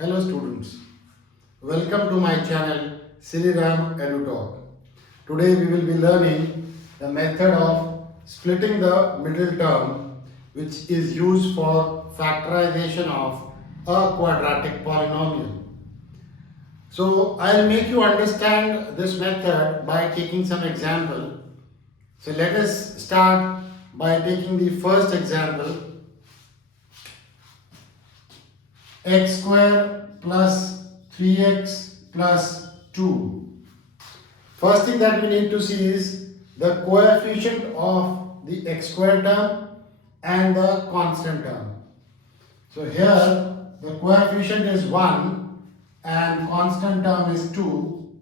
Hello students, welcome to my channel Sriram EduTalk. Today we will be learning the method of splitting the middle term which is used for factorization of a quadratic polynomial. So I'll make you understand this method by taking some example. So let us start by taking the first example. X square plus 3x plus 2. First thing that we need to see is the coefficient of the x square term and the constant term. So here the coefficient is 1 and constant term is 2.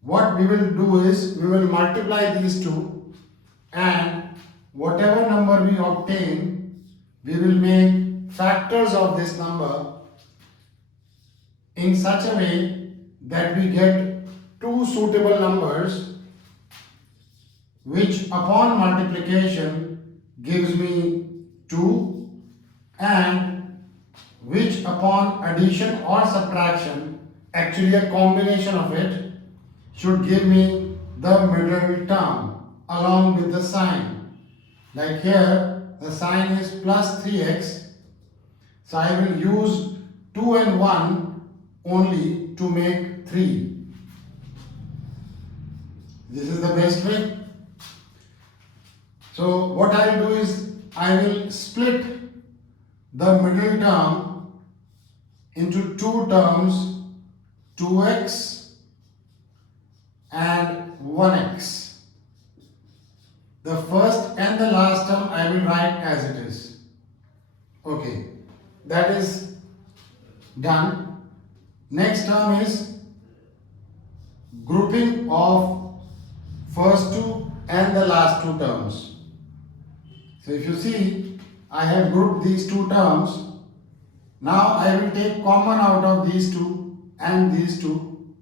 What we will do is we will multiply these two, and whatever number we obtain, we will make factors of this number in such a way that we get two suitable numbers which upon multiplication gives me 2 and which upon addition or subtraction, actually a combination of it, should give me the middle term along with the sign. Like here the sign is plus 3x. So I will use 2 and 1 only to make 3. This is the best way. So what I will do is I will split the middle term into two terms, 2x and 1x. The first and the last term I will write as it is. Okay. That is done. Next term is grouping of first two and the last two terms. So if you see, I have grouped these two terms. Now I will take common out of these two and these two.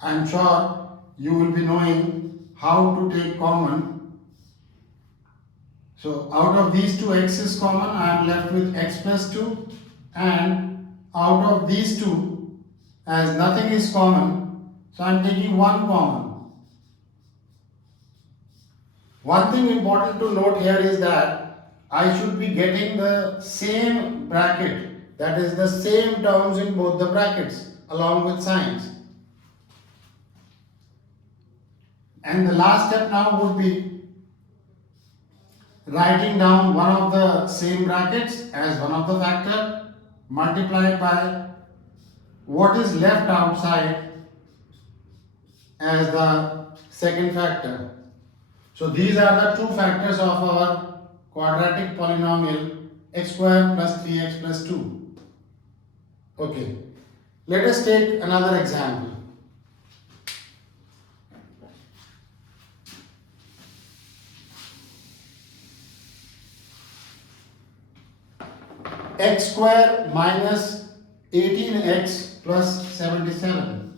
I am sure you will be knowing how to take common. So out of these two x is common, I am left with x plus 2, and out of these two, as nothing is common, so I am taking 1 common. One thing important to note here is that I should be getting the same bracket, that is the same terms in both the brackets along with signs. And the last step now would be writing down one of the same brackets as one of the factor multiplied by what is left outside as the second factor. So these are the two factors of our quadratic polynomial x square plus 3x plus 2. Okay, let us take another example. X square minus 18x plus 77.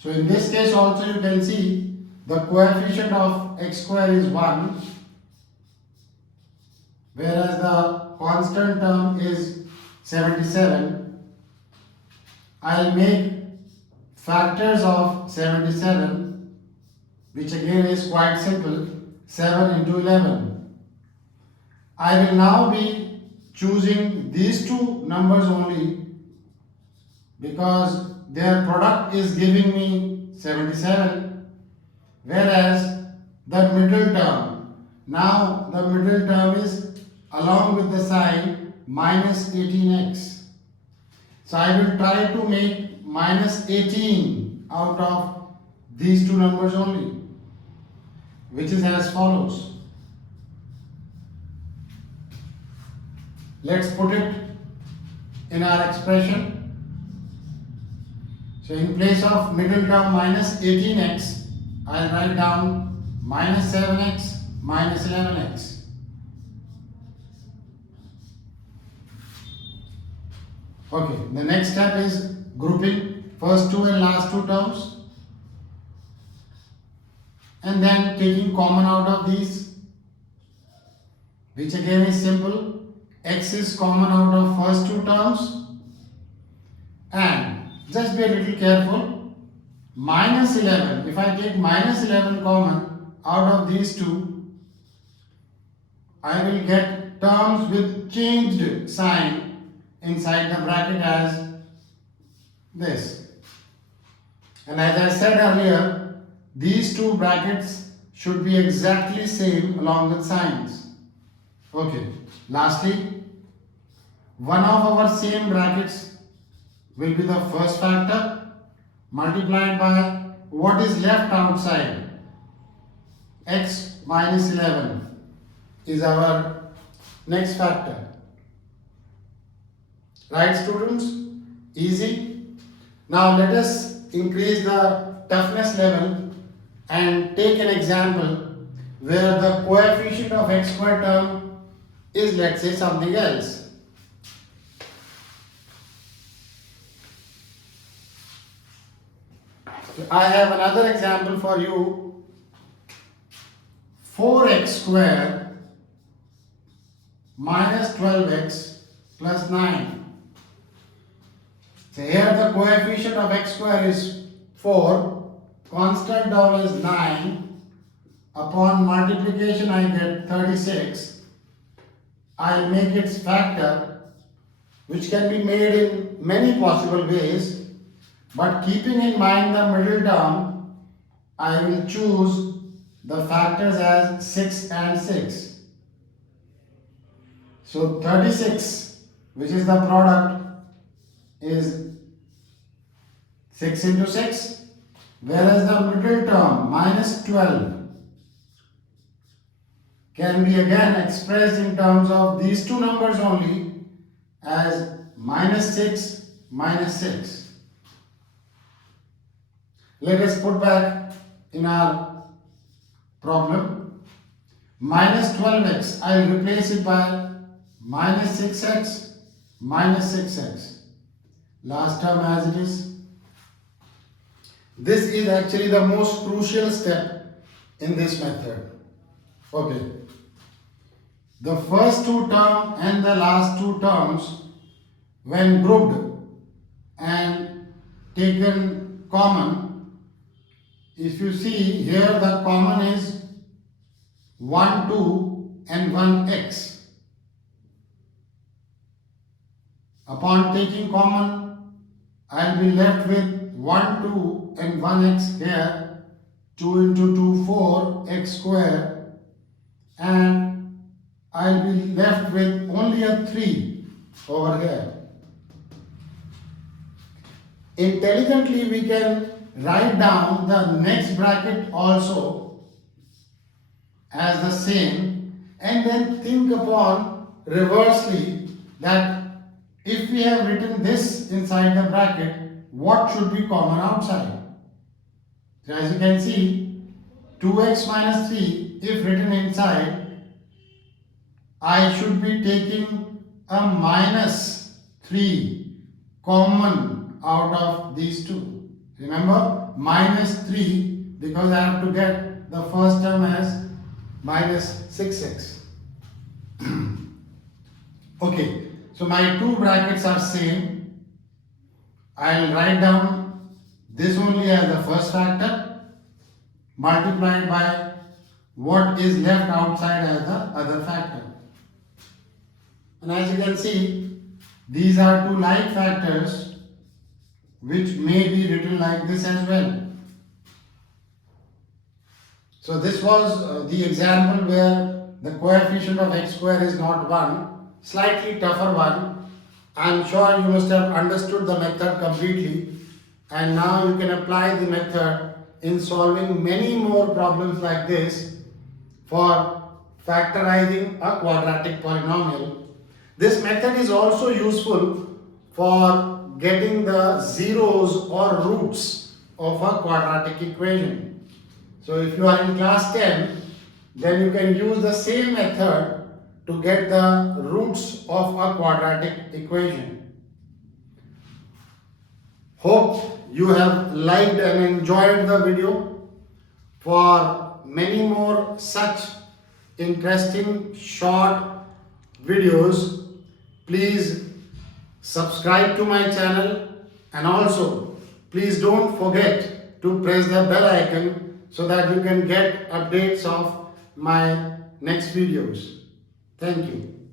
So in this case also you can see the coefficient of x square is 1, whereas the constant term is 77. I'll make factors of 77, which again is quite simple, 7 into 11. I will now be choosing these two numbers only because their product is giving me 77, whereas the middle term, now the middle term is along with the sign minus 18x. So I will try to make minus 18 out of these two numbers only, which is as follows. Let's put it in our expression. So in place of middle term minus 18x, I'll write down minus 7x minus 11x. Okay, the next step is grouping first two and last two terms, and then taking common out of these. which again is simple. X is common out of first two terms, and just be a little careful. Minus 11, if I take minus 11 common out of these two, I will get terms with changed sign inside the bracket as this. And as I said earlier, these two brackets should be exactly same along with signs. Okay. Lastly, one of our same brackets will be the first factor multiplied by what is left outside. X minus 11 is our next factor. Right, students? Easy. Now let us increase the toughness level and take an example where the coefficient of x squared term is, let's say, something else. I have another example for you. 4x squared minus 12x plus 9. So here the coefficient of x squared is 4, constant term is 9, upon multiplication I get 36. I'll make its factor, which can be made in many possible ways. But keeping in mind the middle term, I will choose the factors as 6 and 6. So 36, which is the product, is 6 into 6, whereas the middle term, minus 12, can be again expressed in terms of these two numbers only as minus 6 minus 6. Let us put back in our problem. Minus 12x, I will replace it by minus 6x minus 6x. Last term as it is. This is actually the most crucial step in this method. Okay. The first two terms and the last two terms, when grouped and taken common, if you see here, the common is 1, 2 and 1x. Upon taking common, I will be left with 1, 2 and 1x here. 2 into 2, 4 x square, and I will be left with only a 3 over here. Intelligently we can write down the next bracket also as the same, and then think upon reversely that if we have written this inside the bracket, what should be common outside. So as you can see, 2x minus 3, if written inside, I should be taking a minus 3 common out of these two. Remember, minus 3, because I have to get the first term as minus 6x. Okay, so my two brackets are same. I will write down this only as the first factor multiplied by what is left outside as the other factor. And as you can see, these are two like factors which may be written like this as well. So this was the example where the coefficient of x square is not 1, slightly tougher one. I am sure you must have understood the method completely, and now you can apply the method in solving many more problems like this for factorizing a quadratic polynomial. This method is also useful for getting the zeros or roots of a quadratic equation. So if you are in class 10, then you can use the same method to get the roots of a quadratic equation. Hope you have liked and enjoyed the video. For many more such interesting short videos, please subscribe to my channel, and also please don't forget to press the bell icon so that you can get updates of my next videos. Thank you.